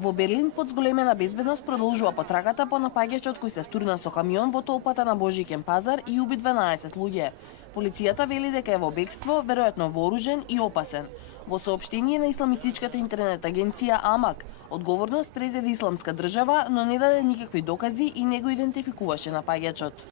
Во Берлин под зголемена безбедност продолжува потрагата по напаѓачот кој се втурна со камион во толпата на Божикен пазар и уби 12 луѓе. Полицијата вели дека е во бегство, веројатно вооружен и опасен. Во соопштение на исламистичката интернет агенција Амак, одговорност презеде Исламска држава, но не даде никакви докази и не го идентификуваше напаѓачот.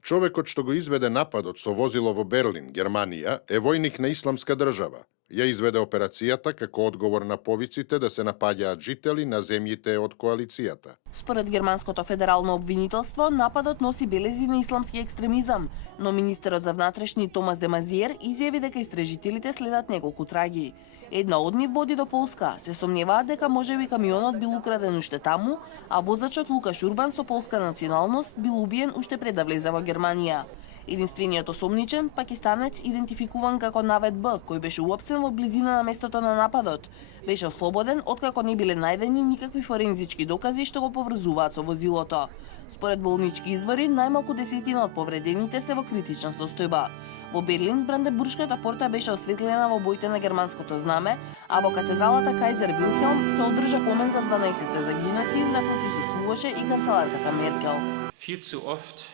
Човекот што го изведе нападот со возило во Берлин, Германија, е војник на Исламска држава. Ја изведе операцијата како одговор на повиците да се напаѓаат жители на земјите од коалицијата. Според германското федерално обвинителство, нападот носи белези на исламски екстремизам, но министерот за внатрешни Томас де Мазиер изјави дека истражителите следат неколку траги. Една од нив води до Полска. Се сомневаат дека можеби камионот бил украден уште таму, а возачот Лукаш Урбан со полска националност бил убиен уште пред да влезе во Германија. Единствениот осомничен, пакистанец идентификуван како Навед Б, кој беше уапсен во близина на местото на нападот, беше ослободен откако не биле најдени никакви форензички докази што го поврзуваат со возилото. Според болнички извори, најмалку десетина од повредените се во критична состојба. Во Берлин, Бранденбуршката порта беше осветлена во боите на германското знаме, а во катедралата Кајзер Вилхелм се одржа помен за 12 загинати, на кој присуствуваше и канцеларката Меркел.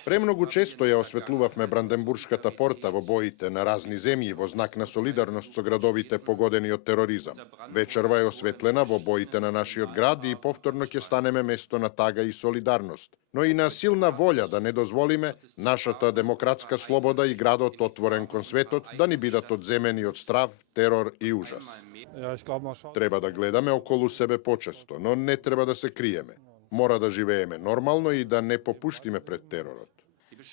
Премногу често ја осветлувавме Бранденбуршката порта во боите на разни земји во знак на солидарност со градовите погодени од тероризам. Вечерва е осветлена во боите на нашиот град и повторно ќе станеме место на тага и солидарност, но и на силна волја да не дозволиме нашата демократска слобода и градот отворен кон светот да ни бидат одземени од страв, терор и ужас. Треба да гледаме околу себе почесто, но не треба да се криеме. Мора да живееме нормално и да не попуштиме пред теророт.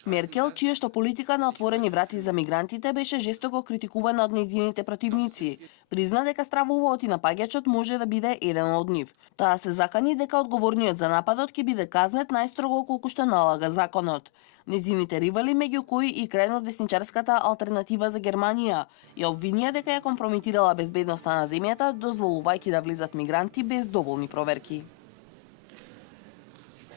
Меркел, чија што политика на отворени врати за мигрантите беше жестоко критикувана од нејзините противници, призна дека стравуваот и напаѓачот може да биде еден од нив. Таа се закани дека одговорниот за нападот ќе биде казнет најстрого колку што налага законот. Нејзините ривали, меѓу кои и крајно десничарската алтернатива за Германија, ја обвинија дека ја компрометирала безбедноста на земјата, дозволувајќи да влезат мигранти без доволни проверки.